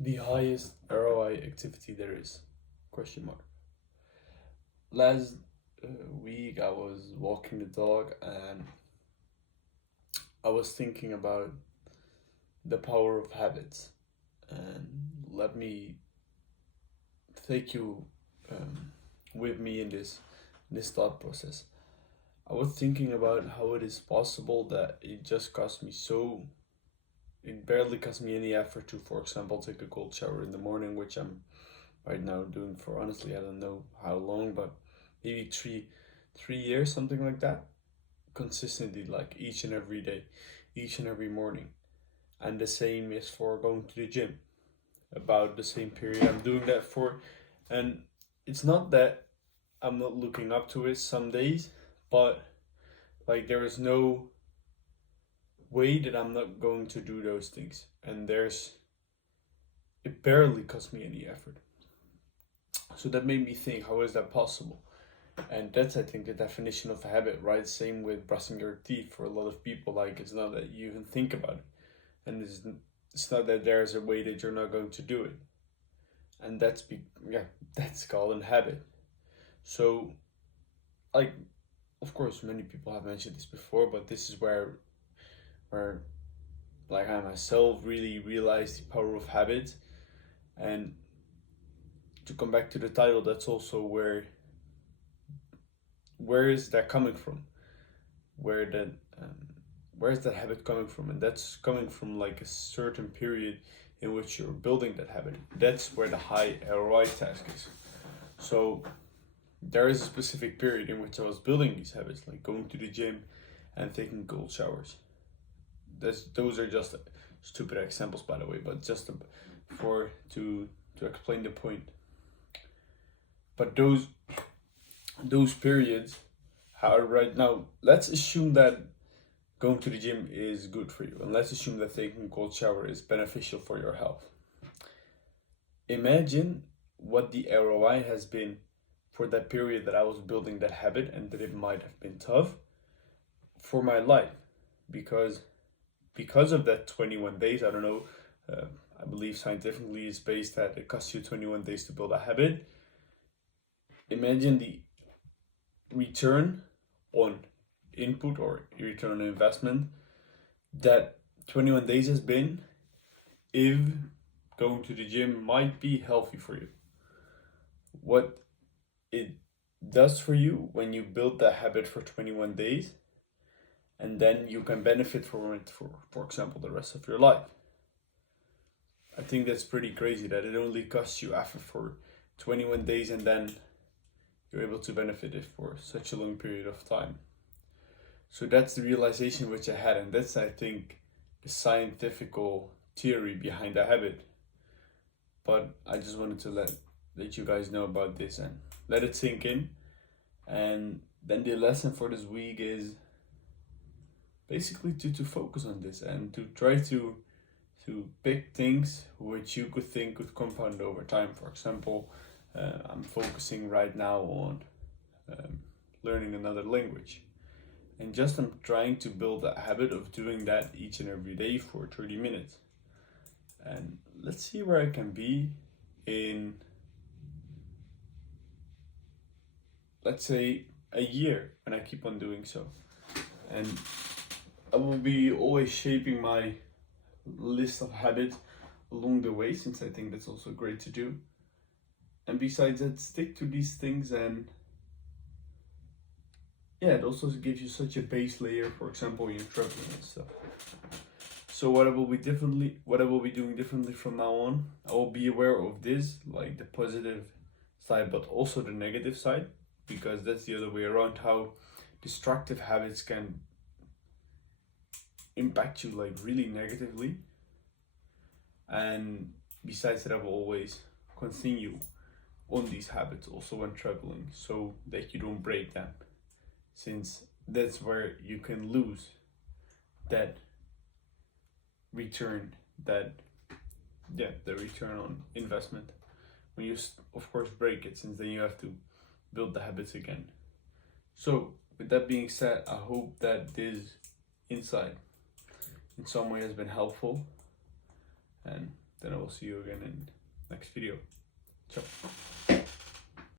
The highest ROI activity there is? Question mark. Last week I was walking the dog and I was thinking about the power of habits. And let me take you um, with me in this thought process. I was thinking about how it is possible that it just cost me so. It barely cost me any effort to, for example, take a cold shower in the morning, which I'm right now doing for honestly I don't know how long, but maybe three years, something like that, consistently, like each and every day, each and every morning. And the same is for going to the gym. About the same period I'm doing that for, and it's not that I'm not looking up to it some days, but like there is no way that I'm not going to do those things. And it barely cost me any effort. So that made me think, how is that possible? And that's, I think, the definition of a habit, right? Same with brushing your teeth for a lot of people. Like, it's not that you even think about it. And it's not that there's a way that you're not going to do it. And yeah, that's called a habit. So, like, of course, many people have mentioned this before, but this is where like I myself really realized the power of habit. And to come back to the title, that's also where is that coming from? Where that um, where is that habit coming from? And that's coming from like a certain period in which you're building that habit. That's where the high ROI task is. So there is a specific period in which I was building these habits, like going to the gym and taking cold showers. Those are just stupid examples, by the way, but just for to explain the point. But those periods are right now. Let's assume that going to the gym is good for you, and let's assume that taking a cold shower is beneficial for your health. Imagine what the ROI has been for that period that I was building that habit, and that it might have been tough for my life, because of that 21 days. I don't know. Uh, I believe scientifically it's based that it costs you 21 days to build a habit. Imagine the return on input or return on investment that 21 days has been if going to the gym might be healthy for you. What it does for you when you build that habit for 21 days, and then you can benefit from it for example, the rest of your life. I think that's pretty crazy that it only costs you effort for 21 days and then you're able to benefit it for such a long period of time. So that's the realization which I had, and that's, I think, the scientific theory behind the habit. But I just wanted to let you guys know about this and let it sink in. And then the lesson for this week is basically to focus on this and to try to pick things which you could think could compound over time. For example, I'm focusing right now on learning another language. And just I'm trying to build a habit of doing that each and every day for 30 minutes. And let's see where I can be in, let's say, a year when I keep on doing so. And I will be always shaping my list of habits along the way, since I think that's also great to do. And besides that, stick to these things, and yeah, it also gives you such a base layer, for example, in traveling and stuff. So what I will be doing differently from now on, I will be aware of this, like the positive side, but also the negative side, because that's the other way around, how destructive habits can impact you like really negatively. And besides that, I will always continue on these habits also when traveling, so that you don't break them, since that's where you can lose that return, the return on investment when you of course break it, since then you have to build the habits again. So with that being said, I hope that this insight in some way has been helpful, and Then I will see you again in next video. Ciao.